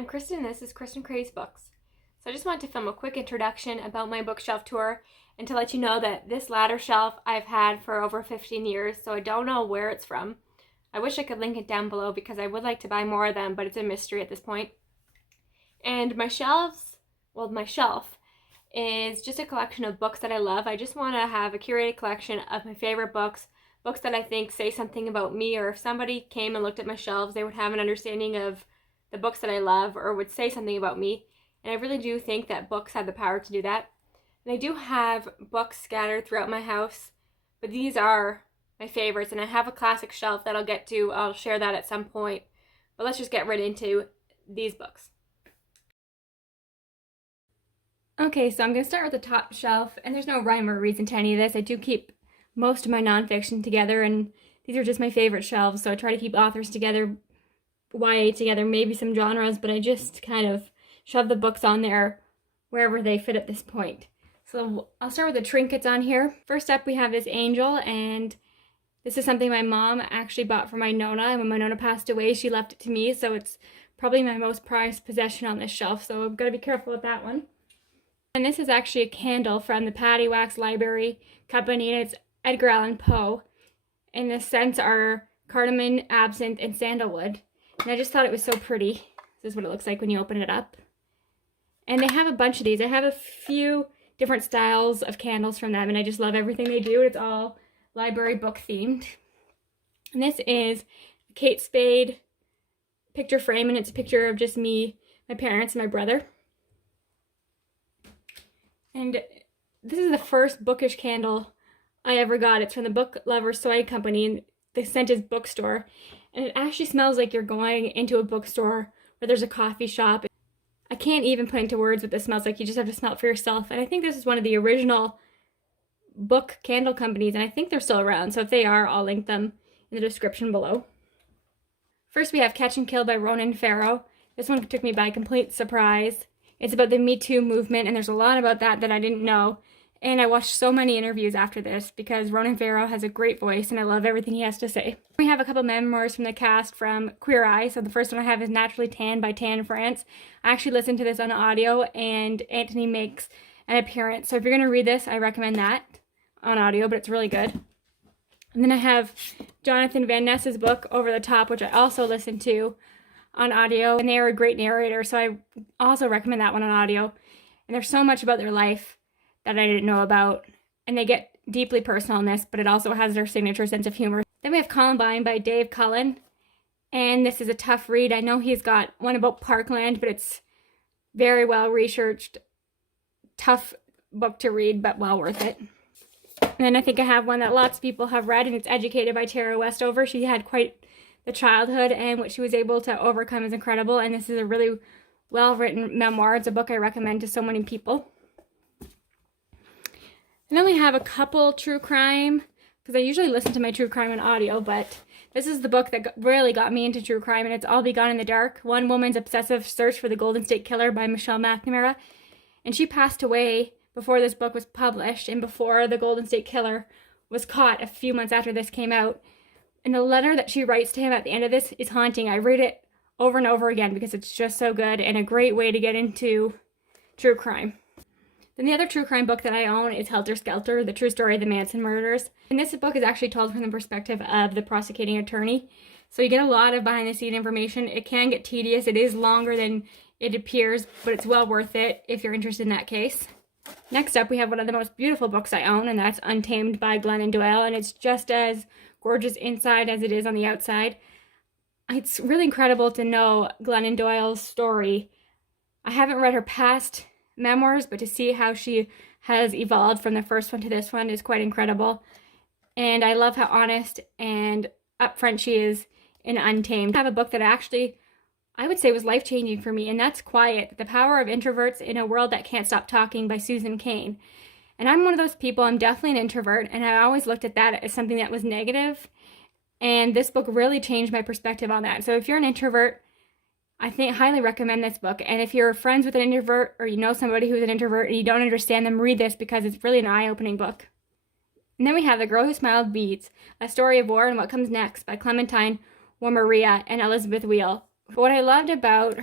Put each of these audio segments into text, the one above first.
I'm Kristen and this is Kristen Craves Books. So I just wanted to film a quick introduction about my bookshelf tour and to let you know that this ladder shelf I've had for over 15 years, so I don't know where it's from. I wish I could link it down below because I would like to buy more of them, but it's a mystery at this point. And my shelf is just a collection of books that I love. I just want to have a curated collection of my favorite books, books that I think say something about me, or if somebody came and looked at my shelves, they would have an understanding of the books that I love or would say something about me. And I really do think that books have the power to do that. And I do have books scattered throughout my house, but these are my favorites, and I have a classic shelf that I'll get to. I'll share that at some point. But let's just get right into these books. Okay, so I'm going to start with the top shelf, and there's no rhyme or reason to any of this. I do keep most of my nonfiction together, and these are just my favorite shelves, so I try to keep authors together, YA together, maybe some genres, but I just kind of shove the books on there wherever they fit at this point. So I'll start with the trinkets on here. First up, we have this angel, and this is something my mom actually bought for my Nona, and when my Nona passed away, she left it to me, so it's probably my most prized possession on this shelf, so I've got to be careful with that one. And this is actually a candle from the Paddy Wax Library Company, and it's Edgar Allan Poe. And the scents are cardamom, absinthe, and sandalwood. And I just thought it was so pretty. This is what it looks like when you open it up. And they have a bunch of these. I have a few different styles of candles from them, and I just love everything they do. It's all library book themed. And this is a Kate Spade picture frame, and it's a picture of just me, my parents, and my brother. And this is the first bookish candle I ever got. It's from the Book Lovers Soy Company, and the scent is Bookstore. And it actually smells like you're going into a bookstore where there's a coffee shop. I can't even put into words what this smells like. You just have to smell it for yourself. And I think this is one of the original book candle companies, and I think they're still around. So if they are, I'll link them in the description below. First, we have Catch and Kill by Ronan Farrow. This one took me by complete surprise. It's about the Me Too movement, and there's a lot about that I didn't know. And I watched so many interviews after this because Ronan Farrow has a great voice, and I love everything he has to say. We have a couple memoirs from the cast from Queer Eye. So the first one I have is Naturally Tan by Tan France. I actually listened to this on audio, and Anthony makes an appearance. So if you're going to read this, I recommend that on audio, but it's really good. And then I have Jonathan Van Ness's book, Over the Top, which I also listened to on audio, and they are a great narrator, so I also recommend that one on audio. And there's so much about their life that I didn't know about, and they get deeply personal in this, but it also has their signature sense of humor. Then we have Columbine by Dave Cullen, and this is a tough read. I know he's got one about Parkland, but it's very well researched, tough book to read, but well worth it. And then I think I have one that lots of people have read, and it's Educated by Tara Westover. She had quite the childhood, and what she was able to overcome is incredible, and this is a really well-written memoir. It's a book I recommend to so many people. And then we have a couple true crime, because I usually listen to my true crime on audio, but this is the book that really got me into true crime, and it's I'll Be Gone in the Dark, One Woman's Obsessive Search for the Golden State Killer by Michelle McNamara. And she passed away before this book was published, and before the Golden State Killer was caught a few months after this came out. And the letter that she writes to him at the end of this is haunting. I read it over and over again because it's just so good and a great way to get into true crime. Then the other true crime book that I own is Helter Skelter, The True Story of the Manson Murders. And this book is actually told from the perspective of the prosecuting attorney. So you get a lot of behind-the-scenes information. It can get tedious. It is longer than it appears, but it's well worth it if you're interested in that case. Next up, we have one of the most beautiful books I own, and that's Untamed by Glennon Doyle, and it's just as gorgeous inside as it is on the outside. It's really incredible to know Glennon Doyle's story. I haven't read her past memoirs, but to see how she has evolved from the first one to this one is quite incredible. And I love how honest and upfront she is in Untamed. I have a book that I would say was life-changing for me, and that's Quiet, The Power of Introverts in a World That Can't Stop Talking by Susan Cain. And I'm one of those people, I'm definitely an introvert, and I always looked at that as something that was negative. And this book really changed my perspective on that. So if you're an introvert, I highly recommend this book. And if you're friends with an introvert, or you know somebody who's an introvert and you don't understand them, read this because it's really an eye-opening book. And then we have The Girl Who Smiled Beads, A Story of War and What Comes Next by Clementine Maria and Elizabeth Wheel. What I loved about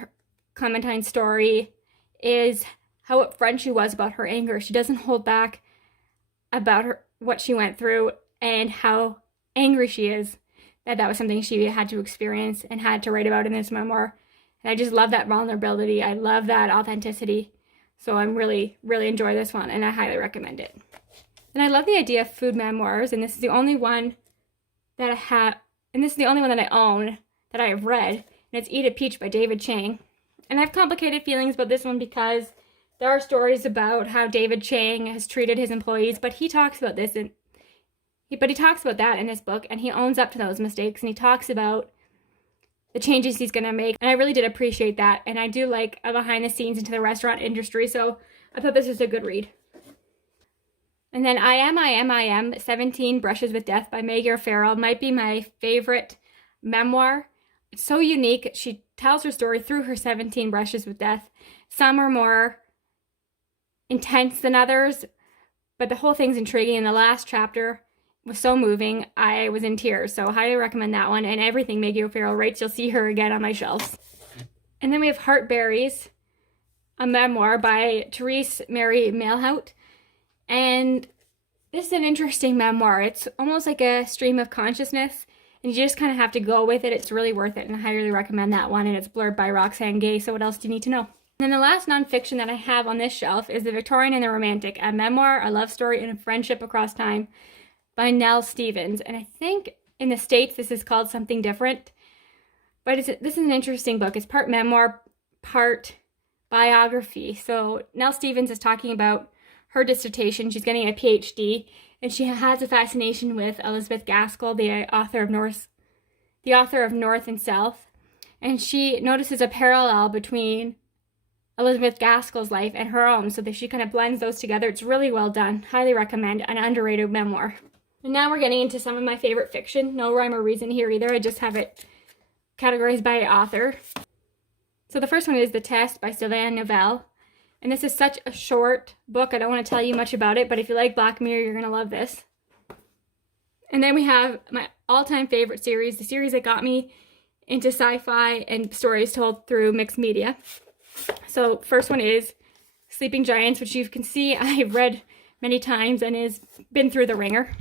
Clementine's story is how upfront she was about her anger. She doesn't hold back about what she went through and how angry she is that was something she had to experience and had to write about in this memoir. And I just love that vulnerability. I love that authenticity. So I'm really enjoy this one, and I highly recommend it. And I love the idea of food memoirs, and this is the only one that I have, and this is the only one that I own that I have read, and it's Eat a Peach by David Chang. And I have complicated feelings about this one because there are stories about how David Chang has treated his employees, but he talks about this but he talks about that in his book, and he owns up to those mistakes, and he talks about the changes he's going to make. And I really did appreciate that. And I do like a behind the scenes into the restaurant industry. So I thought this was a good read. And then I Am, 17 Brushes with Death by Maggie O'Farrell might be my favorite memoir. It's so unique. She tells her story through her 17 brushes with death. Some are more intense than others, but the whole thing's intriguing. In the last chapter was so moving. I was in tears, so I highly recommend that one. And everything Maggie O'Farrell writes, you'll see her again on my shelves. And then we have Heartberries, a memoir by Therese Mary Mailhout. And this is an interesting memoir. It's almost like a stream of consciousness, and you just kind of have to go with it. It's really worth it, and I highly recommend that one. And it's blurred by Roxane Gay, so what else do you need to know? And then the last nonfiction that I have on this shelf is The Victorian and the Romantic, a memoir, a love story, and a friendship across time by Nell Stevens. And I think in the States this is called something different. But this is an interesting book. It's part memoir, part biography. So Nell Stevens is talking about her dissertation. She's getting a PhD, and she has a fascination with Elizabeth Gaskell, the author of North and South. And she notices a parallel between Elizabeth Gaskell's life and her own, so that she kind of blends those together. It's really well done. Highly recommend. An underrated memoir. And now we're getting into some of my favorite fiction. No rhyme or reason here either. I just have it categorized by author. So the first one is The Test by Sylvain Novelle. And this is such a short book. I don't want to tell you much about it, but if you like Black Mirror, you're going to love this. And then we have my all-time favorite series, the series that got me into sci-fi and stories told through mixed media. So first one is Sleeping Giants, which you can see I've read many times and has been through the ringer.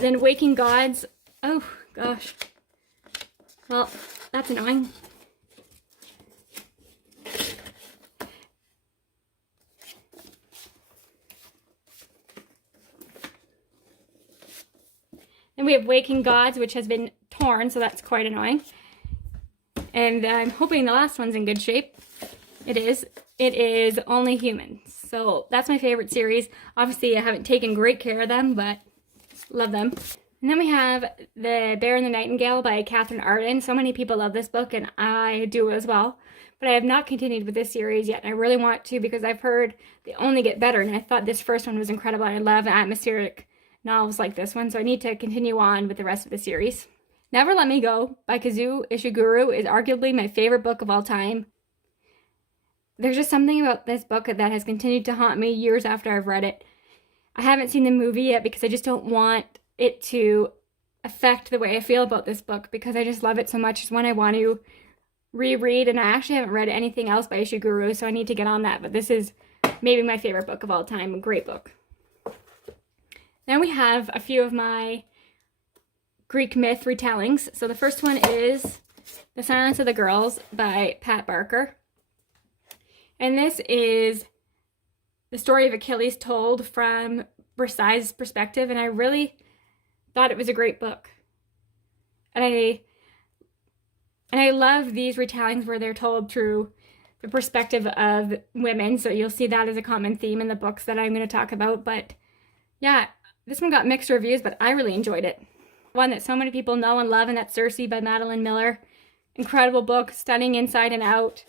Then Waking Gods. Oh, gosh. Well, that's annoying. Then we have Waking Gods, which has been torn, so that's quite annoying. And I'm hoping the last one's in good shape. It is. It is Only Humans. So that's my favorite series. Obviously, I haven't taken great care of them, but love them. And then we have The Bear and the Nightingale by Catherine Arden. So many people love this book, and I do as well. But I have not continued with this series yet, and I really want to because I've heard they only get better, and I thought this first one was incredible. I love atmospheric novels like this one, so I need to continue on with the rest of the series. Never Let Me Go by Kazuo Ishiguro is arguably my favorite book of all time. There's just something about this book that has continued to haunt me years after I've read it. I haven't seen the movie yet because I just don't want it to affect the way I feel about this book because I just love it so much. It's one I want to reread, and I actually haven't read anything else by Ishiguro, so I need to get on that. But this is maybe my favorite book of all time. A great book. Then we have a few of my Greek myth retellings. So the first one is The Silence of the Girls by Pat Barker. And this is the story of Achilles told from Versailles' perspective, and I really thought it was a great book. And I love these retellings where they're told through the perspective of women, so you'll see that as a common theme in the books that I'm going to talk about. But yeah, this one got mixed reviews, but I really enjoyed it. One that so many people know and love, and that's Circe by Madeline Miller. Incredible book, stunning inside and out.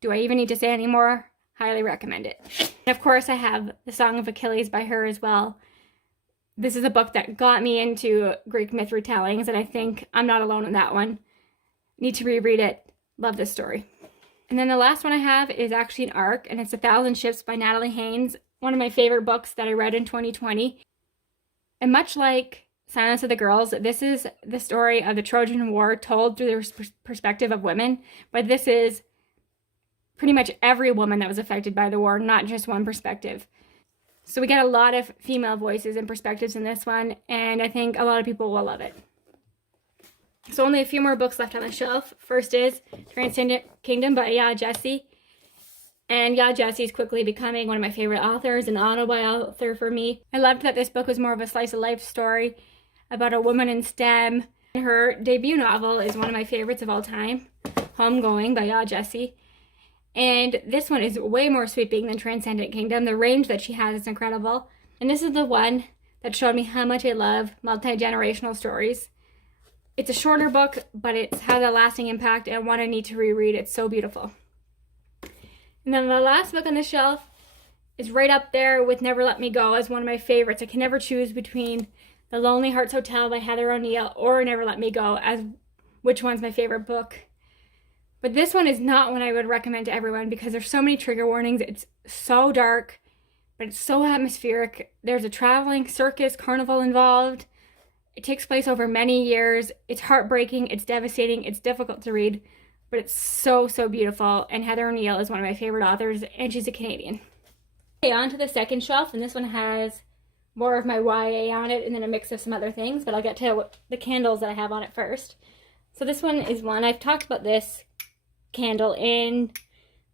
Do I even need to say any more? Highly recommend it. And of course, I have The Song of Achilles by her as well. This is a book that got me into Greek myth retellings, and I think I'm not alone in that one. Need to reread it. Love this story. And then the last one I have is actually an arc, and it's 1,000 Ships by Natalie Haynes. One of my favorite books that I read in 2020. And much like Silence of the Girls. This is the story of the Trojan War told through the perspective of women, but this is pretty much every woman that was affected by the war, not just one perspective. So we get a lot of female voices and perspectives in this one, and I think a lot of people will love it. So only a few more books left on the shelf. First is Transcendent Kingdom by Ya Jesse. And Ya Jesse is quickly becoming one of my favorite authors, an autobiography author for me. I loved that this book was more of a slice of life story about a woman in STEM. Her debut novel is one of my favorites of all time, Homegoing by Ya Jesse. And this one is way more sweeping than Transcendent Kingdom. The range that she has is incredible. And this is the one that showed me how much I love multi-generational stories. It's a shorter book, but it has a lasting impact and one I need to reread. It's so beautiful. And then the last book on the shelf is right up there with Never Let Me Go as one of my favorites. I can never choose between The Lonely Hearts Hotel by Heather O'Neill or Never Let Me Go as which one's my favorite book. But this one is not one I would recommend to everyone because there's so many trigger warnings. It's so dark, but it's so atmospheric. There's a traveling circus carnival involved. It takes place over many years. It's heartbreaking. It's devastating. It's difficult to read, but it's so, so beautiful. And Heather O'Neill is one of my favorite authors, and she's a Canadian. Okay, on to the second shelf, and this one has more of my YA on it and then a mix of some other things, but I'll get to the candles that I have on it first. So this one is one, I've talked about this candle in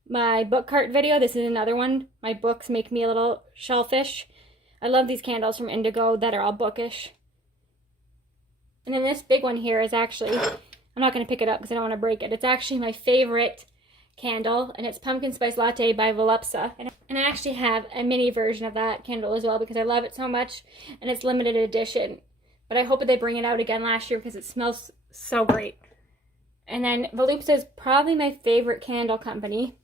my book cart video. This is another one. My books make me a little shelfish. I love these candles from Indigo that are all bookish. And then this big one here is actually, I'm not going to pick it up because I don't want to break it. It's actually my favorite candle, and it's Pumpkin Spice Latte by Volupsa. And I actually have a mini version of that candle as well because I love it so much, and it's limited edition. But I hope that they bring it out again last year because it smells so great. And then Volupsa is probably my favorite candle company.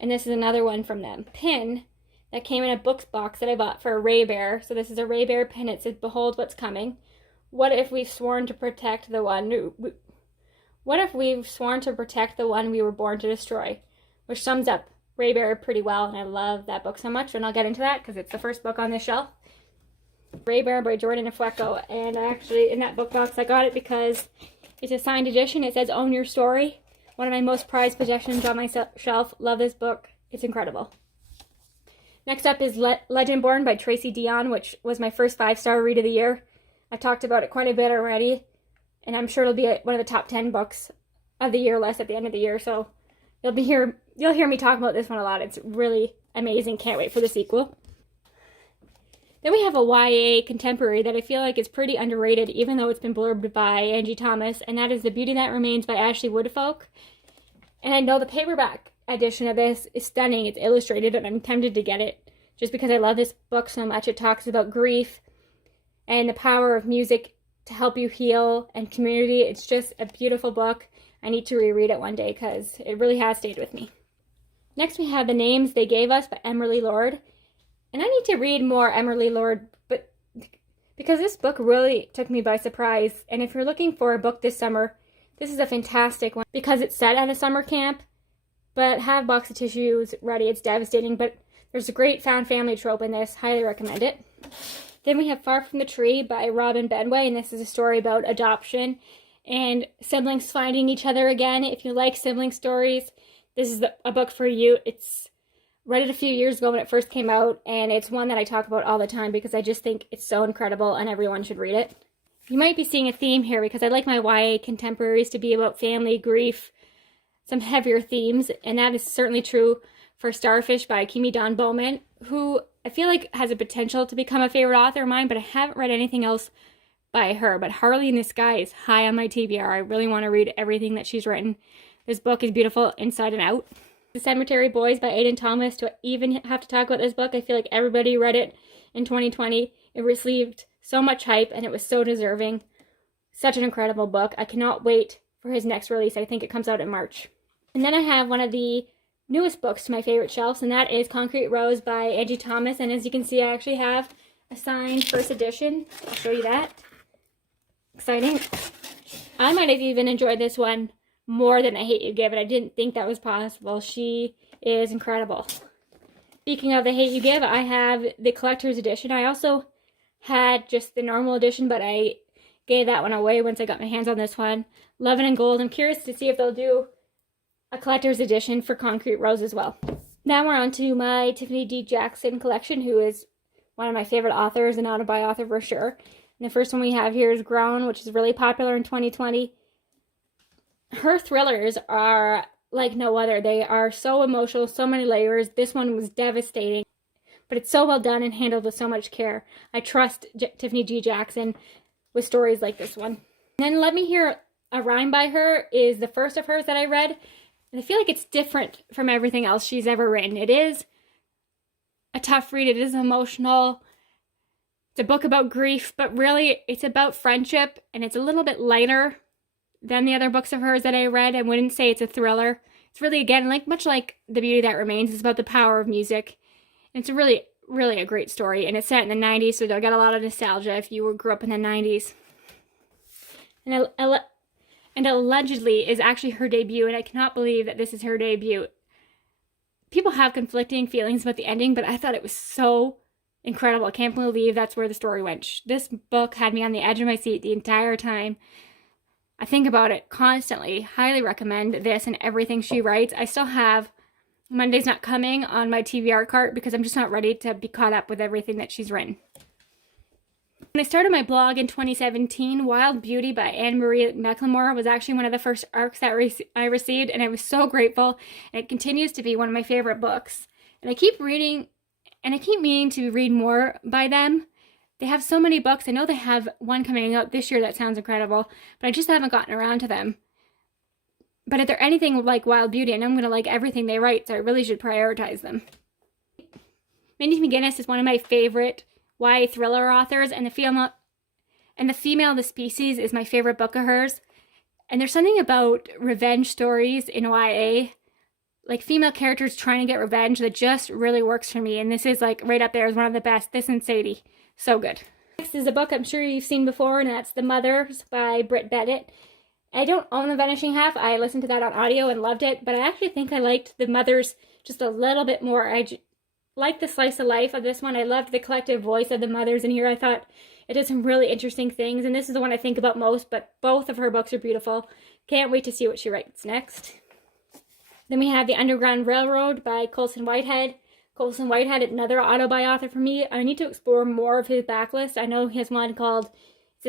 And this is another one from them. Pin that came in a books box that I bought for a Ray Bear. So this is a Ray Bear pin. It says, "Behold what's coming. What if we've sworn to protect the one? What if we've sworn to protect the one we were born to destroy?" Which sums up Ray Bear pretty well. And I love that book so much. And I'll get into that because it's the first book on this shelf. Ray Bear by Jordan Ifueko. And actually in that book box I got it because it's a signed edition. It says "Own Your Story." One of my most prized possessions on my shelf. Love this book. It's incredible. Next up is Legendborn by Tracy Deonn, which was my first 5-star read of the year. I've talked about it quite a bit already, and I'm sure it'll be one of the top 10 books of the year list at the end of the year. So you'll hear me talk about this one a lot. It's really amazing. Can't wait for the sequel. Then we have a YA contemporary that I feel like is pretty underrated, even though it's been blurbed by Angie Thomas, and that is The Beauty That Remains by Ashley Woodfolk. And I know the paperback edition of this is stunning. It's illustrated, and I'm tempted to get it just because I love this book so much. It talks about grief and the power of music to help you heal and community. It's just a beautiful book. I need to reread it one day because it really has stayed with me. Next we have The Names They Gave Us by Emerly Lord. And I need to read more Emerly Lord, but because this book really took me by surprise. And if you're looking for a book this summer, this is a fantastic one because it's set at a summer camp, but have box of tissues ready. It's devastating, but there's a great found family trope in this. Highly recommend it. Then we have Far From the Tree by Robin Benway, and this is a story about adoption and siblings finding each other again. If you like sibling stories, this is a book for you. It's read it a few years ago when it first came out, and it's one that I talk about all the time because I just think it's so incredible and everyone should read it. You might be seeing a theme here because I like my YA contemporaries to be about family, grief, some heavier themes, and that is certainly true for Starfish by Kimi Dawn Bowman, who I feel like has a potential to become a favorite author of mine, but I haven't read anything else by her. But Harley in the Sky is high on my TBR. I really want to read everything that she's written. This book is beautiful inside and out. The Cemetery Boys by Aidan Thomas. Do I even have to talk about this book? I feel like everybody read it in 2020. It received so much hype and it was so deserving. Such an incredible book. I cannot wait for his next release. I think it comes out in March. And then I have one of the newest books to my favorite shelves, and that is Concrete Rose by Angie Thomas. And as you can see, I actually have a signed first edition. I'll show you that. Exciting. I might have even enjoyed this one more than I Hate You Give, and I didn't think that was possible. She is incredible. Speaking of The Hate You Give, I have the collector's edition. I also had just the normal edition, but I gave that one away once I got my hands on this one. Love It in Gold. I'm curious to see if they'll do a collector's edition for Concrete Rose as well. Now we're on to my Tiffany D. Jackson collection, who is one of my favorite authors, an auto-buy author for sure. And the first one we have here is Grown, which is really popular in 2020. Her thrillers are like no other. They are so emotional, so many layers. This one was devastating, but it's so well done and handled with so much care. I trust Tiffany G. Jackson with stories like this one. And then Let Me Hear a Rhyme by her is the first of hers that I read, and I feel like it's different from everything else she's ever written. It is a tough read. It is emotional. It's a book about grief, but really it's about friendship, and it's a little bit lighter than the other books of hers that I read. I wouldn't say it's a thriller. It's really, again, much like The Beauty That Remains, it's about the power of music. And it's really a great story, and it's set in the 90s, so you'll get a lot of nostalgia if you grew up in the 90s. And allegedly is actually her debut, and I cannot believe that this is her debut. People have conflicting feelings about the ending, but I thought it was so incredible. I can't believe that's where the story went. This book had me on the edge of my seat the entire time. I think about it constantly. Highly recommend this and everything she writes. I still have Monday's Not Coming on my TBR cart because I'm just not ready to be caught up with everything that she's written. When I started my blog in 2017, Wild Beauty by Anne-Marie McLemore was actually one of the first ARCs that I received, and I was so grateful, and it continues to be one of my favorite books. And I keep reading, and I keep meaning to read more by them. They have so many books. I know they have one coming out this year that sounds incredible, but I just haven't gotten around to them. But if they're anything like Wild Beauty, I know I'm going to like everything they write, so I really should prioritize them. Mindy McGinnis is one of my favorite YA thriller authors, and the Female of the Species is my favorite book of hers. And there's something about revenge stories in YA, like female characters trying to get revenge, that just really works for me. And this is like right up there as one of the best. This and Sadie, so good. Next is a book I'm sure you've seen before, and that's The Mothers by Britt Bennett. I don't own The Vanishing Half. I listened to that on audio and loved it, but I actually think I liked The Mothers just a little bit more. I like the slice of life of this one. I loved the collective voice of the mothers in here. I thought it did some really interesting things, and this is the one I think about most, but both of her books are beautiful. Can't wait to see what she writes next. Then we have The Underground Railroad by Colson Whitehead. Colson Whitehead, another auto-buy author for me. I need to explore more of his backlist. I know he has one called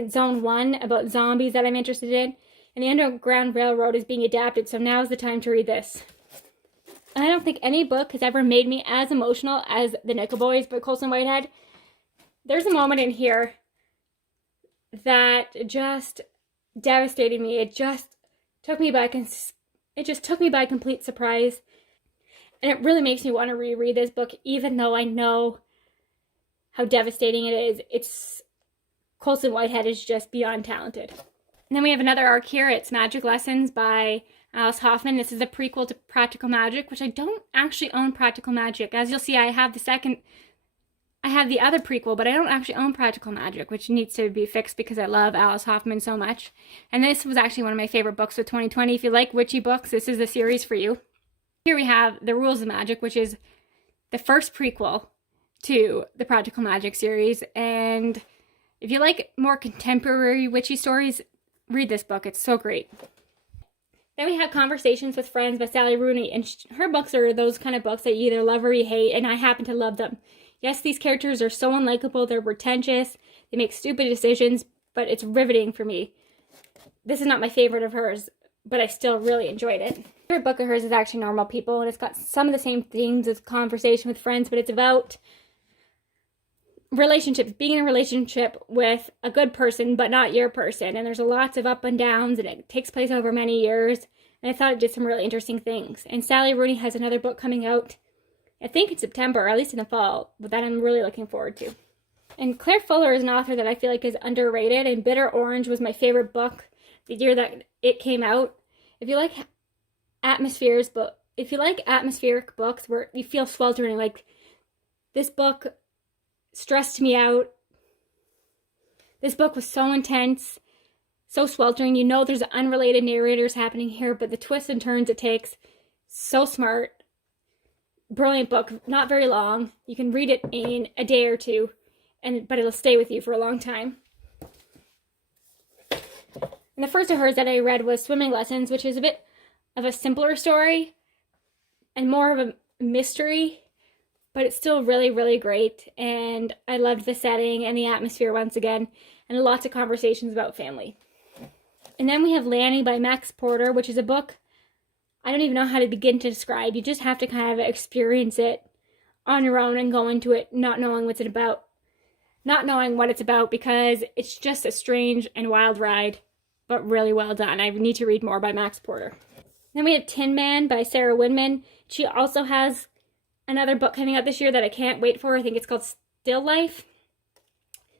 Zone 1 about zombies that I'm interested in, and The Underground Railroad is being adapted, so now's the time to read this. And I don't think any book has ever made me as emotional as The Nickel Boys by Colson Whitehead. There's a moment in here that just devastated me. It just took me by complete surprise. And it really makes me want to reread this book, even though I know how devastating it is. Colson Whitehead is just beyond talented. And then we have another arc here. It's Magic Lessons by Alice Hoffman. This is a prequel to Practical Magic, which I don't actually own Practical Magic. As you'll see, I have the other prequel, but I don't actually own Practical Magic, which needs to be fixed because I love Alice Hoffman so much. And this was actually one of my favorite books of 2020. If you like witchy books, this is the series for you. Here we have The Rules of Magic, which is the first prequel to the Practical Magic series. And if you like more contemporary witchy stories, read this book. It's so great. Then we have Conversations with Friends by Sally Rooney, and her books are those kind of books that you either love or you hate, and I happen to love them. Yes, these characters are so unlikable, they're pretentious, they make stupid decisions, but it's riveting for me. This is not my favorite of hers, but I still really enjoyed it. My favorite book of hers is actually Normal People, and it's got some of the same themes as Conversation with Friends, but it's about relationships, being in a relationship with a good person, but not your person. And there's lots of up and downs, and it takes place over many years. And I thought it did some really interesting things. And Sally Rooney has another book coming out, I think in September, or at least in the fall, but that I'm really looking forward to. And Claire Fuller is an author that I feel like is underrated, and Bitter Orange was my favorite book the year that it came out. If you like atmospheric books where you feel sweltering, like this book stressed me out. This book was so intense, so sweltering. You know there's unrelated narrators happening here, but the twists and turns it takes, so smart. Brilliant book, not very long. You can read it in a day or two. but it'll stay with you for a long time. And the first of hers that I read was Swimming Lessons, which is a bit of a simpler story and more of a mystery, but it's still really, really great. And I loved the setting and the atmosphere once again, and lots of conversations about family. And then we have Lanny by Max Porter, which is a book I don't even know how to begin to describe. You just have to kind of experience it on your own and go into it not knowing what it's about, because it's just a strange and wild ride, but really well done. I need to read more by Max Porter. Then we have Tin Man by Sarah Winman. She also has another book coming out this year that I can't wait for. I think it's called Still Life.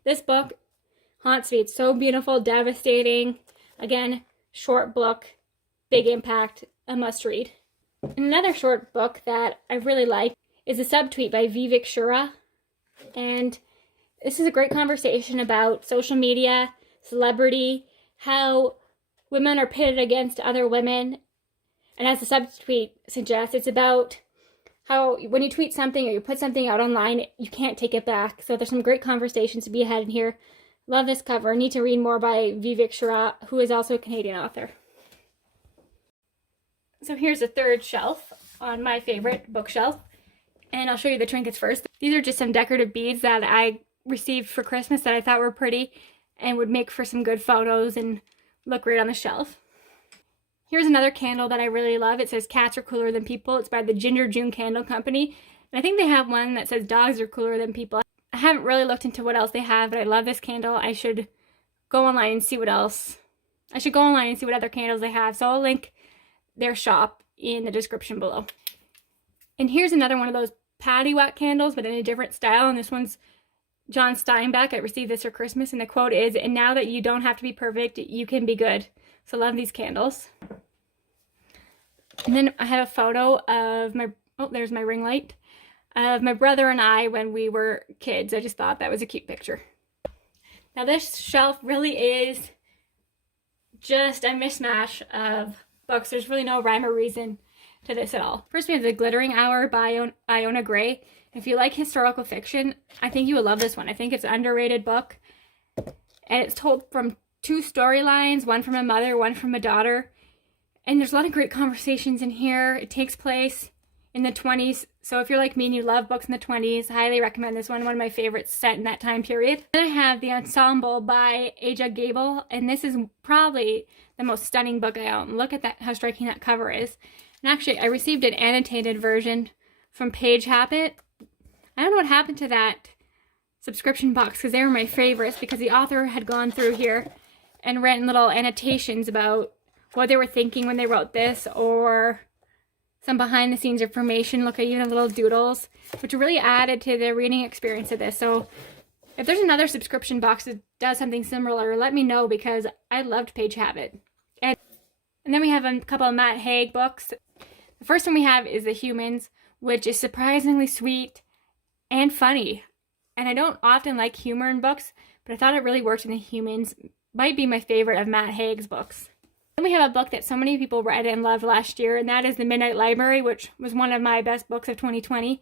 This book haunts me. It's so beautiful, devastating. Again, short book, big impact, a must read. And another short book that I really like is a subtweet by Vivek Shura. And this is a great conversation about social media, celebrity, how women are pitted against other women. And as the subtweet suggests, it's about how when you tweet something or you put something out online, you can't take it back. So there's some great conversations to be had in here. Love this cover. Need to read more by Vivek Shura, who is also a Canadian author. So here's a third shelf on my favorite bookshelf. And I'll show you the trinkets first. These are just some decorative beads that I received for Christmas that I thought were pretty and would make for some good photos and look great on the shelf. Here's another candle that I really love. It says Cats Are Cooler Than People. It's by the Ginger June Candle Company. And I think they have one that says Dogs Are Cooler Than People. I haven't really looked into what else they have, but I love this candle. I should go online and see what else. I should go online and see what other candles they have. So I'll link their shop in the description below. And here's another one of those paddy wax candles, but in a different style. And this one's John Steinbeck. I received this for Christmas, and the quote is, "And now that you don't have to be perfect, you can be good." So love these candles. And then I have a photo of there's my ring light, of my brother and I when we were kids. I just thought that was a cute picture. Now this shelf really is just a mishmash of books. There's really no rhyme or reason to this at all. First we have The Glittering Hour by Iona Gray. If you like historical fiction, I think you will love this one. I think it's an underrated book. And it's told from two storylines, one from a mother, one from a daughter. And there's a lot of great conversations in here. It takes place in the 20s. So if you're like me and you love books in the 20s, I highly recommend this one. One of my favorites set in that time period. Then I have The Ensemble by Aja Gabel. And this is probably the most stunning book I own. Look at that, how striking that cover is. And actually, I received an annotated version from Page Habit. I don't know what happened to that subscription box because they were my favorites, because the author had gone through here and written little annotations about what they were thinking when they wrote this, or some behind the scenes information. Look at even little doodles, which really added to the reading experience of this. So if there's another subscription box that does something similar, let me know, because I loved Page Habit. And then we have a couple of Matt Haig books. The first one we have is The Humans, which is surprisingly sweet and funny. And I don't often like humor in books, but I thought it really worked in The Humans. Might be my favorite of Matt Haig's books. Then we have a book that so many people read and loved last year, and that is The Midnight Library, which was one of my best books of 2020.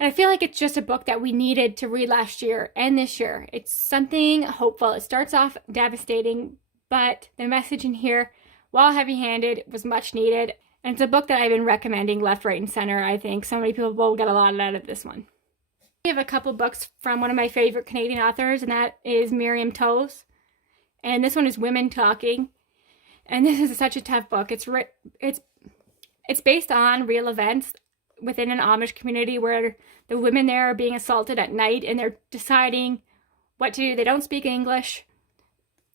And I feel like it's just a book that we needed to read last year and this year. It's something hopeful. It starts off devastating, but the message in here, while heavy-handed, was much needed. And it's a book that I've been recommending left, right, and center. I think so many people will get a lot out of this one. We have a couple books from one of my favorite Canadian authors, and that is Miriam Toews. And this one is Women Talking. And this is such a tough book. It's based on real events within an Amish community where the women there are being assaulted at night, and they're deciding what to do. They don't speak English.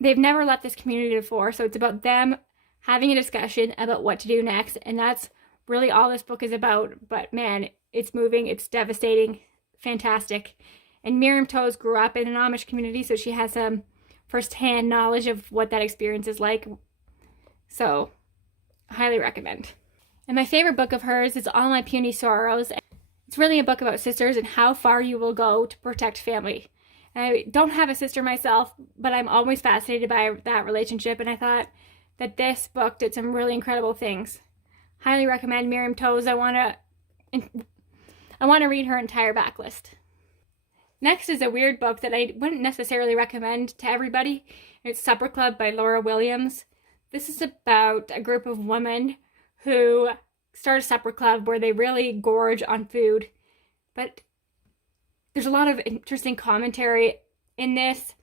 They've never left this community before, so it's about them having a discussion about what to do next, and that's really all this book is about. But man, it's moving, it's devastating, fantastic. And Miriam Toews grew up in an Amish community, so she has some first-hand knowledge of what that experience is like. So, highly recommend. And my favorite book of hers is All My Puny Sorrows. It's really a book about sisters and how far you will go to protect family. And I don't have a sister myself, but I'm always fascinated by that relationship, and I thought that this book did some really incredible things. Highly recommend Miriam Toews. I want to read her entire backlist. Next is a weird book that I wouldn't necessarily recommend to everybody. It's Supper Club by Laura Williams. This is about a group of women who start a supper club where they really gorge on food. But there's a lot of interesting commentary in this.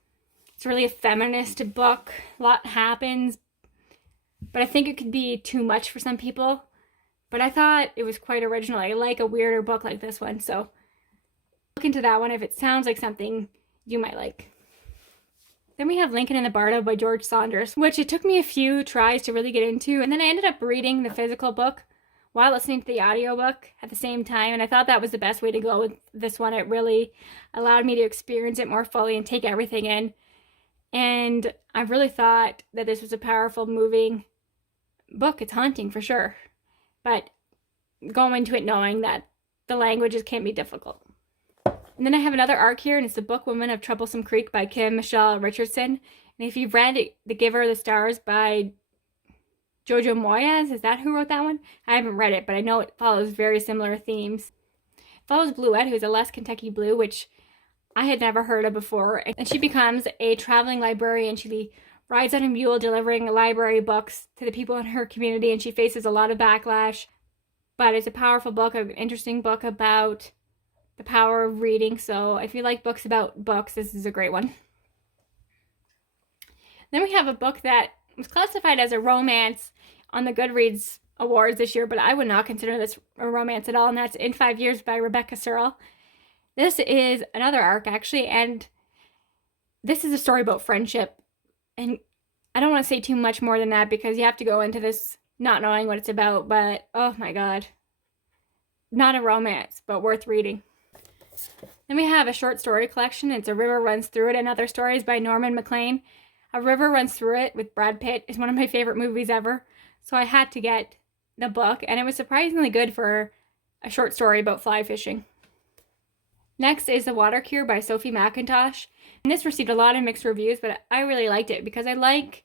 It's really a feminist book. A lot happens, but I think it could be too much for some people. But I thought it was quite original. I like a weirder book like this one, so look into that one if it sounds like something you might like. Then we have Lincoln and the Bardo by George Saunders, which it took me a few tries to really get into, and then I ended up reading the physical book while listening to the audiobook at the same time, and I thought that was the best way to go with this one. It really allowed me to experience it more fully and take everything in. And I really thought that this was a powerful, moving book. It's haunting for sure, but go into it knowing that the languages can be difficult. And then I have another arc here, and it's The Book Woman of Troublesome Creek by Kim Michelle Richardson. And if you've read The Giver of the Stars by Jojo Moyes, is that who wrote that one? I haven't read it, but I know it follows very similar themes. It follows Bluette, who's a less Kentucky Blue, which I had never heard of before. And she becomes a traveling librarian. She rides on a mule delivering library books to the people in her community, and she faces a lot of backlash. But it's a powerful book, an interesting book about the power of reading. So if you like books about books, this is a great one. Then we have a book that was classified as a romance on the Goodreads Awards this year, but I would not consider this a romance at all, and that's In 5 Years by Rebecca Searle. This is another arc, actually, and this is a story about friendship. And I don't want to say too much more than that because you have to go into this not knowing what it's about, but oh my god. Not a romance, but worth reading. Then we have a short story collection. It's A River Runs Through It and Other Stories by Norman MacLean. A River Runs Through It with Brad Pitt is one of my favorite movies ever. So I had to get the book, and it was surprisingly good for a short story about fly fishing. Next is The Water Cure by Sophie McIntosh. And this received a lot of mixed reviews, but I really liked it because I like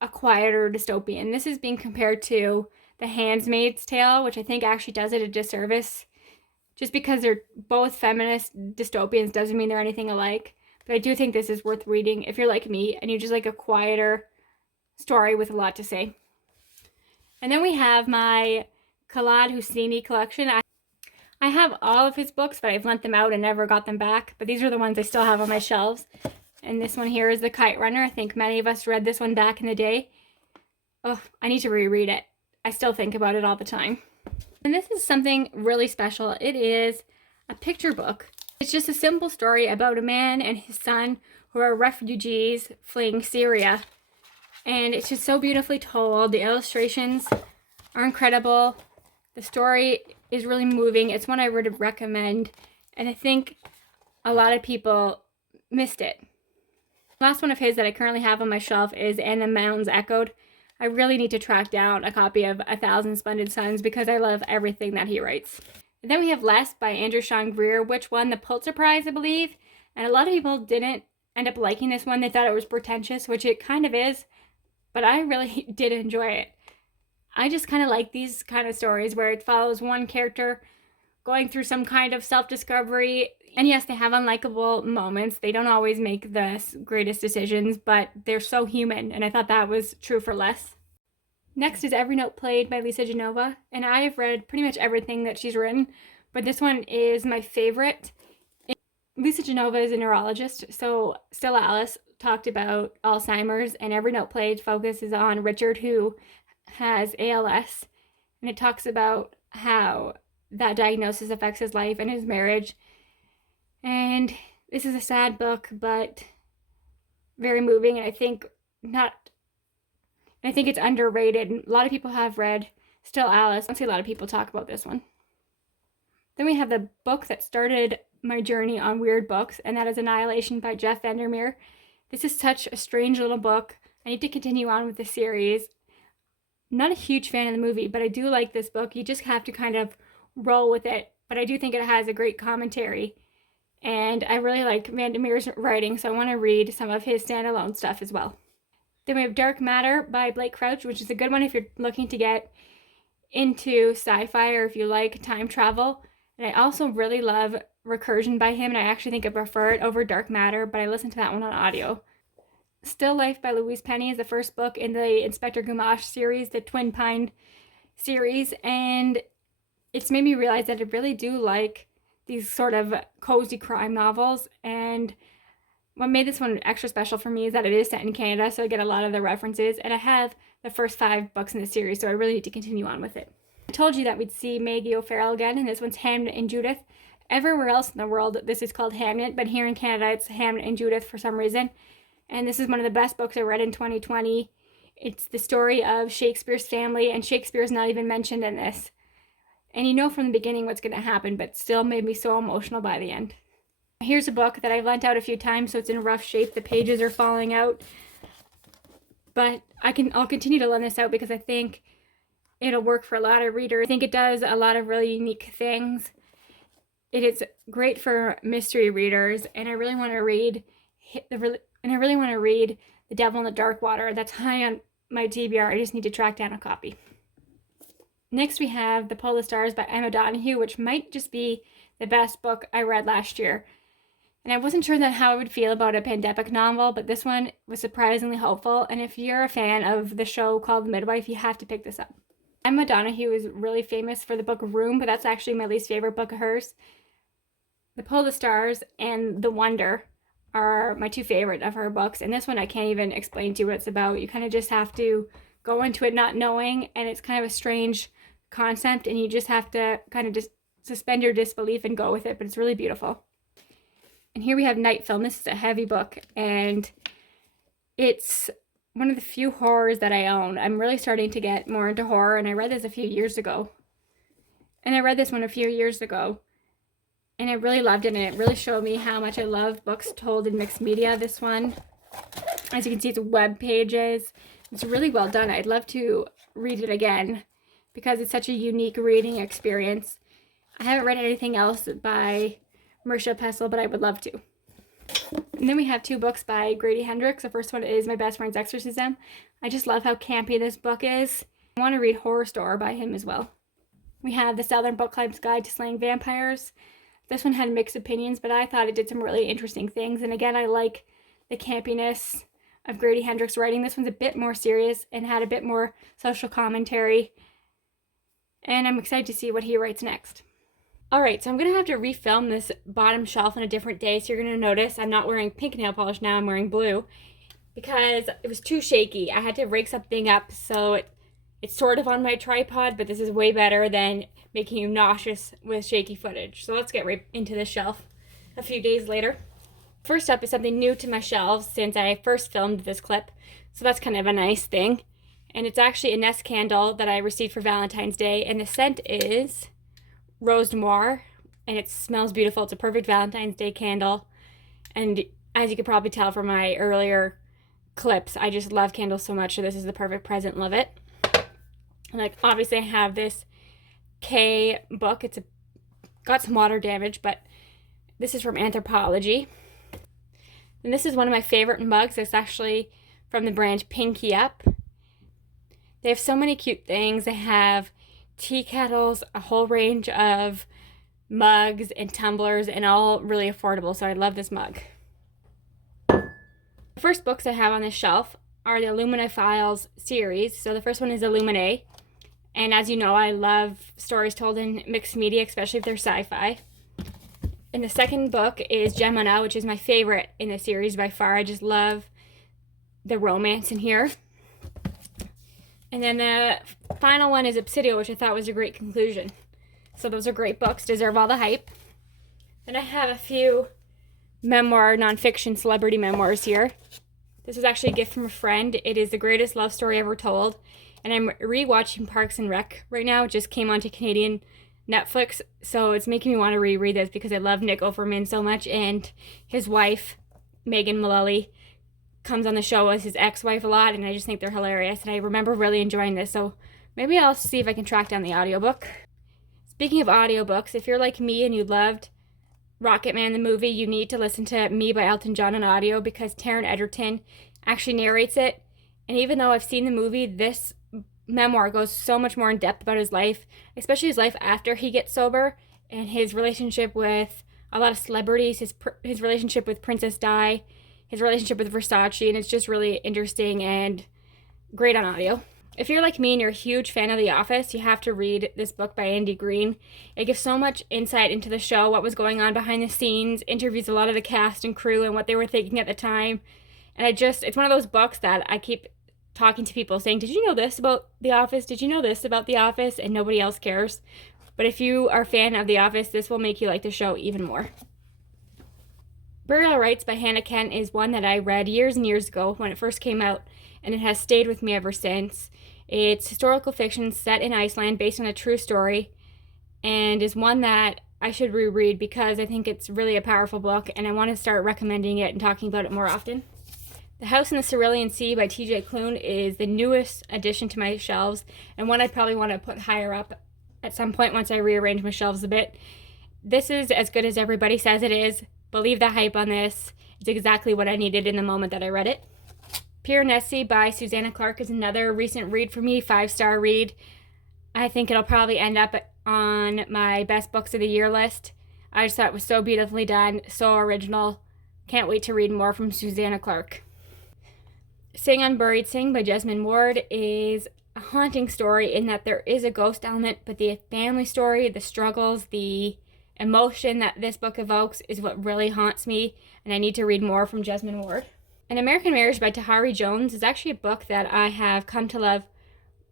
a quieter dystopian. This is being compared to The Handmaid's Tale, which I think actually does it a disservice. Just because they're both feminist dystopians doesn't mean they're anything alike. But I do think this is worth reading if you're like me and you just like a quieter story with a lot to say. And then we have my Khaled Hosseini collection. I have all of his books, but I've lent them out and never got them back. But these are the ones I still have on my shelves. And this one here is The Kite Runner. I think many of us read this one back in the day. Oh, I need to reread it. I still think about it all the time. And this is something really special. It is a picture book. It's just a simple story about a man and his son who are refugees fleeing Syria. And it's just so beautifully told. The illustrations are incredible. The story is really moving. It's one I would recommend. And I think a lot of people missed it. The last one of his that I currently have on my shelf is And the Mountains Echoed. I really need to track down a copy of A Thousand Splendid Suns because I love everything that he writes. And then we have Less by Andrew Sean Greer, which won the Pulitzer Prize, I believe. And a lot of people didn't end up liking this one. They thought it was pretentious, which it kind of is. But I really did enjoy it. I just kind of like these kind of stories where it follows one character going through some kind of self-discovery. And yes, they have unlikable moments. They don't always make the greatest decisions, but they're so human. And I thought that was true for Less. Next is Every Note Played by Lisa Genova. And I have read pretty much everything that she's written, but this one is my favorite. Lisa Genova is a neurologist, so Still Alice talked about Alzheimer's, and Every Note Played focuses on Richard, who has ALS. And it talks about how that diagnosis affects his life and his marriage. And this is a sad book, but very moving, and I think it's underrated. A lot of people have read Still Alice. I don't see a lot of people talk about this one. Then we have the book that started my journey on weird books, and that is Annihilation by Jeff Vandermeer. This is such a strange little book. I need to continue on with the series. I'm not a huge fan of the movie, but I do like this book. You just have to kind of roll with it. But I do think it has a great commentary. And I really like Vandermeer's writing, so I want to read some of his standalone stuff as well. Then we have Dark Matter by Blake Crouch, which is a good one if you're looking to get into sci-fi or if you like time travel. And I also really love Recursion by him, and I actually think I prefer it over Dark Matter, but I listened to that one on audio. Still Life by Louise Penny is the first book in the Inspector Gamache series, the Twin Pine series, and it's made me realize that I really do like these sort of cozy crime novels. And what made this one extra special for me is that it is set in Canada, so I get a lot of the references, and I have the first 5 books in the series, so I really need to continue on with it. I told you that we'd see Maggie O'Farrell again, and this one's Hamnet and Judith. Everywhere else in the world, this is called Hamnet, but here in Canada, it's Hamnet and Judith for some reason. And this is one of the best books I read in 2020. It's the story of Shakespeare's family, and Shakespeare's not even mentioned in this. And you know from the beginning what's going to happen, but still made me so emotional by the end. Here's a book that I've lent out a few times, so it's in rough shape. The pages are falling out. But I'll continue to lend this out because I think it'll work for a lot of readers. I think it does a lot of really unique things. It is great for mystery readers, and I really want to read The Devil in the Dark Water. That's high on my TBR. I just need to track down a copy. Next we have The Pull of Stars by Emma Donoghue, which might just be the best book I read last year. And I wasn't sure how I would feel about a pandemic novel, but this one was surprisingly hopeful. And if you're a fan of the show called The Midwife, you have to pick this up. Emma Donoghue is really famous for the book Room, but that's actually my least favorite book of hers. The Pull of the Stars and The Wonder are my 2 favorite of her books, and this one I can't even explain to you what it's about. You kind of just have to go into it not knowing, and it's kind of a strange concept, and you just have to kind of just suspend your disbelief and go with it, but it's really beautiful. And here we have Night Film. This is a heavy book, and it's one of the few horrors that I own. I'm really starting to get more into horror, and I read this a few years ago. And I read this one a few years ago, and I really loved it, and it really showed me how much I love books told in mixed media. This one, as you can see, it's web pages. It's really well done. I'd love to read it again because it's such a unique reading experience. I haven't read anything else by Marisha Pessl, but I would love to. And then we have 2 books by Grady Hendrix. The first one is My Best Friend's Exorcism. I just love how campy this book is. I want to read Horror Store by him as well. We have The Southern Book Club's Guide to Slaying Vampires. This one had mixed opinions, but I thought it did some really interesting things. And again, I like the campiness of Grady Hendrix writing. This one's a bit more serious and had a bit more social commentary. And I'm excited to see what he writes next. Alright, so I'm going to have to refilm this bottom shelf on a different day, so you're going to notice I'm not wearing pink nail polish now, I'm wearing blue, because it was too shaky. I had to rig something up so it's sort of on my tripod, but this is way better than making you nauseous with shaky footage. So let's get right into this shelf a few days later. First up is something new to my shelves since I first filmed this clip, so that's kind of a nice thing. And it's actually a Nest candle that I received for Valentine's Day, and the scent is Rose Noir, and it smells beautiful. It's a perfect Valentine's Day candle, and as you could probably tell from my earlier clips, I just love candles so much, so this is the perfect present. Love it. And like, obviously I have this K book. It's got some water damage, but this is from Anthropology, and this is one of my favorite mugs. It's actually from the brand Pinky Up. They have so many cute things. They have tea kettles, a whole range of mugs and tumblers, and all really affordable, so I love this mug. The first books I have on this shelf are the Illumina Files series. So the first one is Illumina, and as you know, I love stories told in mixed media, especially if they're sci-fi. And the second book is Gemina, which is my favorite in the series by far. I just love the romance in here. And then the final one is Obsidio, which I thought was a great conclusion. So those are great books, deserve all the hype. Then I have a few memoir, nonfiction celebrity memoirs here. This was actually a gift from a friend. It is the greatest love story ever told. And I'm rewatching Parks and Rec right now. It just came onto Canadian Netflix, so it's making me want to reread this because I love Nick Offerman so much, and his wife, Megan Mullally, comes on the show as his ex-wife a lot, and I just think they're hilarious, and I remember really enjoying this, so maybe I'll see if I can track down the audiobook. Speaking of audiobooks, if you're like me and you loved Rocket Man the movie, you need to listen to Me by Elton John on audio because Taron Egerton actually narrates it, and even though I've seen the movie, this memoir goes so much more in depth about his life, especially his life after he gets sober, and his relationship with a lot of celebrities, his relationship with Princess Di, his relationship with Versace, and it's just really interesting and great on audio. If you're like me and you're a huge fan of The Office, you have to read this book by Andy Green. It gives so much insight into the show, what was going on behind the scenes, interviews a lot of the cast and crew and what they were thinking at the time. And it's one of those books that I keep talking to people saying, did you know this about The Office? Did you know this about The Office? And nobody else cares. But if you are a fan of The Office, this will make you like the show even more. Burial Rites by Hannah Kent is one that I read years and years ago when it first came out, and it has stayed with me ever since. It's historical fiction set in Iceland based on a true story, and is one that I should reread because I think it's really a powerful book, and I want to start recommending it and talking about it more often. The House in the Cerulean Sea by T.J. Klune is the newest addition to my shelves, and one I probably want to put higher up at some point once I rearrange my shelves a bit. This is as good as everybody says it is. Believe the hype on this. It's exactly what I needed in the moment that I read it. Pure Nessie by Susanna Clarke is another recent read for me, 5-star read. I think it'll probably end up on my best books of the year list. I just thought it was so beautifully done, so original. Can't wait to read more from Susanna Clarke. Sing Unburied Sing by Jesmyn Ward is a haunting story in that there is a ghost element, but the family story, the struggles, the emotion that this book evokes is what really haunts me, and I need to read more from Jesmyn Ward. An American Marriage by Tahari Jones is actually a book that I have come to love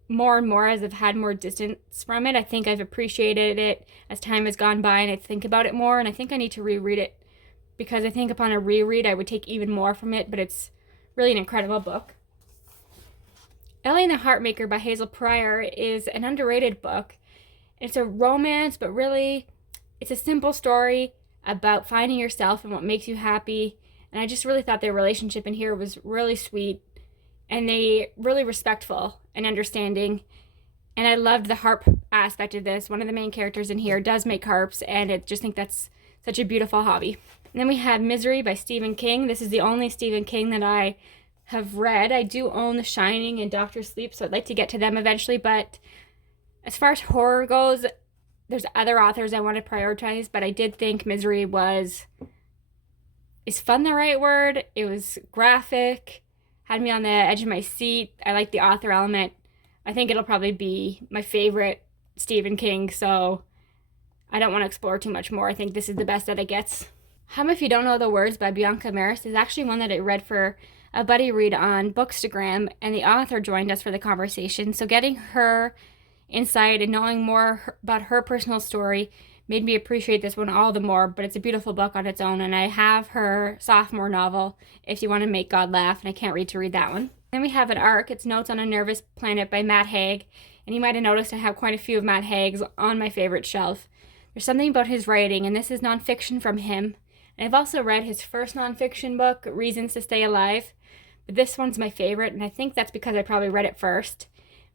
more and more as I've had more distance from it. I think I've appreciated it as time has gone by and I think about it more, and I think I need to reread it because I think upon a reread I would take even more from it, but it's really an incredible book. Ellie and the Heartmaker by Hazel Pryor is an underrated book. It's a romance, but really it's a simple story about finding yourself and what makes you happy. And I just really thought their relationship in here was really sweet, and they really respectful and understanding. And I loved the harp aspect of this. One of the main characters in here does make harps, and I just think that's such a beautiful hobby. And then we have Misery by Stephen King. This is the only Stephen King that I have read. I do own The Shining and Doctor Sleep, so I'd like to get to them eventually. But as far as horror goes, there's other authors I want to prioritize, but I did think Misery is fun the right word? It was graphic, had me on the edge of my seat. I like the author element. I think it'll probably be my favorite Stephen King, so I don't want to explore too much more. I think this is the best that it gets. Hum If You Don't Know the Words by Bianca Maris is actually one that I read for a buddy read on Bookstagram, and the author joined us for the conversation. So getting her insight and knowing more about her personal story made me appreciate this one all the more, but it's a beautiful book on its own, and I have her sophomore novel, If You Want to Make God Laugh, and I can't wait to read that one. Then we have an ARC, it's Notes on a Nervous Planet by Matt Haig, and you might have noticed I have quite a few of Matt Haig's on my favorite shelf. There's something about his writing, and this is nonfiction from him, and I've also read his first nonfiction book, Reasons to Stay Alive, but this one's my favorite, and I think that's because I probably read it first.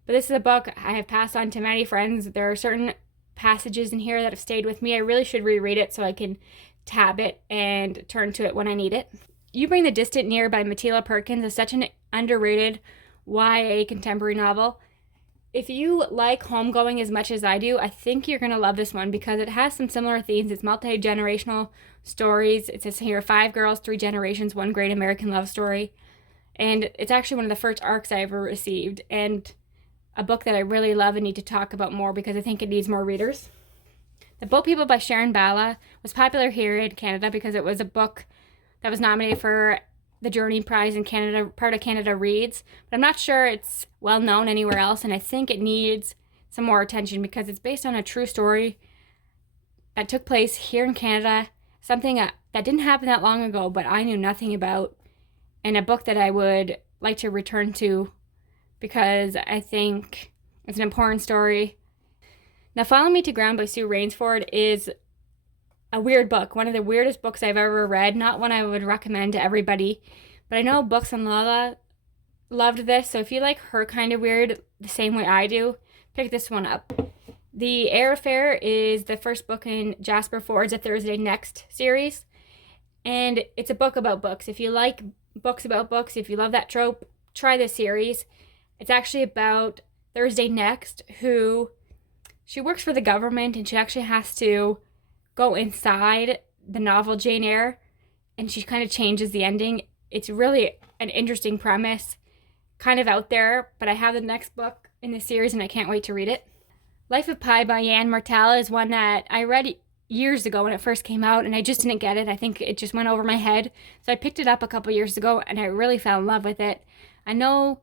But this is a book I have passed on to many friends. There are certain passages in here that have stayed with me. I really should reread it so I can tab it and turn to it when I need it. You Bring the Distant Near by Matilda Perkins is such an underrated YA contemporary novel. If you like homegoing as much as I do, I think you're going to love this one because it has some similar themes. It's multi-generational stories. It says here, 5 girls, 3 generations, one great American love story. And it's actually one of the first ARCs I ever received, and a book that I really love and need to talk about more because I think it needs more readers. The Boat People by Sharon Bala was popular here in Canada because it was a book that was nominated for the Journey Prize in Canada, part of Canada Reads, but I'm not sure it's well known anywhere else, and I think it needs some more attention because it's based on a true story that took place here in Canada, something that didn't happen that long ago, but I knew nothing about, and a book that I would like to return to because I think it's an important story. Now, Follow Me to Ground by Sue Rainsford is a weird book, one of the weirdest books I've ever read, not one I would recommend to everybody, but I know Books and Lala loved this, so if you like her kind of weird the same way I do, pick this one up. The Air Affair is the first book in Jasper Ford's A Thursday Next series, and it's a book about books. If you like books about books, if you love that trope, try this series. It's actually about Thursday Next, who she works for the government, and she actually has to go inside the novel Jane Eyre, and she kind of changes the ending. It's really an interesting premise, kind of out there, but I have the next book in the series and I can't wait to read it. Life of Pi by Yann Martel is one that I read years ago when it first came out, and I just didn't get it. I think it just went over my head. So I picked it up a couple years ago and I really fell in love with it. I know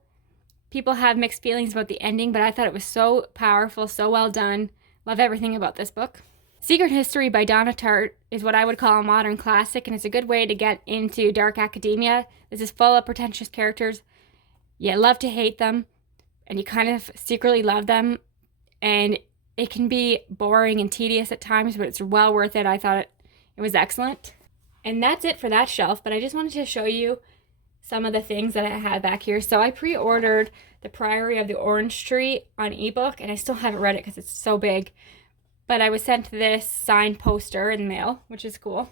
people have mixed feelings about the ending, but I thought it was so powerful, so well done. Love everything about this book. Secret History by Donna Tartt is what I would call a modern classic, and it's a good way to get into dark academia. This is full of pretentious characters. You love to hate them, and you kind of secretly love them, and it can be boring and tedious at times, but it's well worth it. I thought it was excellent. And that's it for that shelf, but I just wanted to show you some of the things that I have back here. So I pre-ordered The Priory of the Orange Tree on ebook, and I still haven't read it because it's so big. But I was sent this signed poster in the mail, which is cool.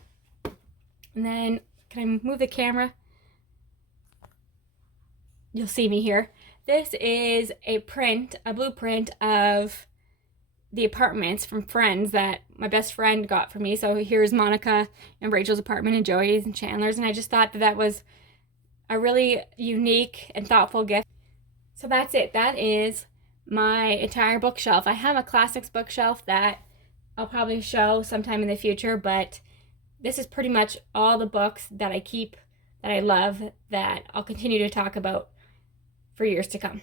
And then, can I move the camera? You'll see me here. This is a blueprint of the apartments from Friends that my best friend got for me. So here's Monica and Rachel's apartment and Joey's and Chandler's. And I just thought that was a really unique and thoughtful gift. So that's it. That is my entire bookshelf. I have a classics bookshelf that I'll probably show sometime in the future, but this is pretty much all the books that I keep, that I love, that I'll continue to talk about for years to come.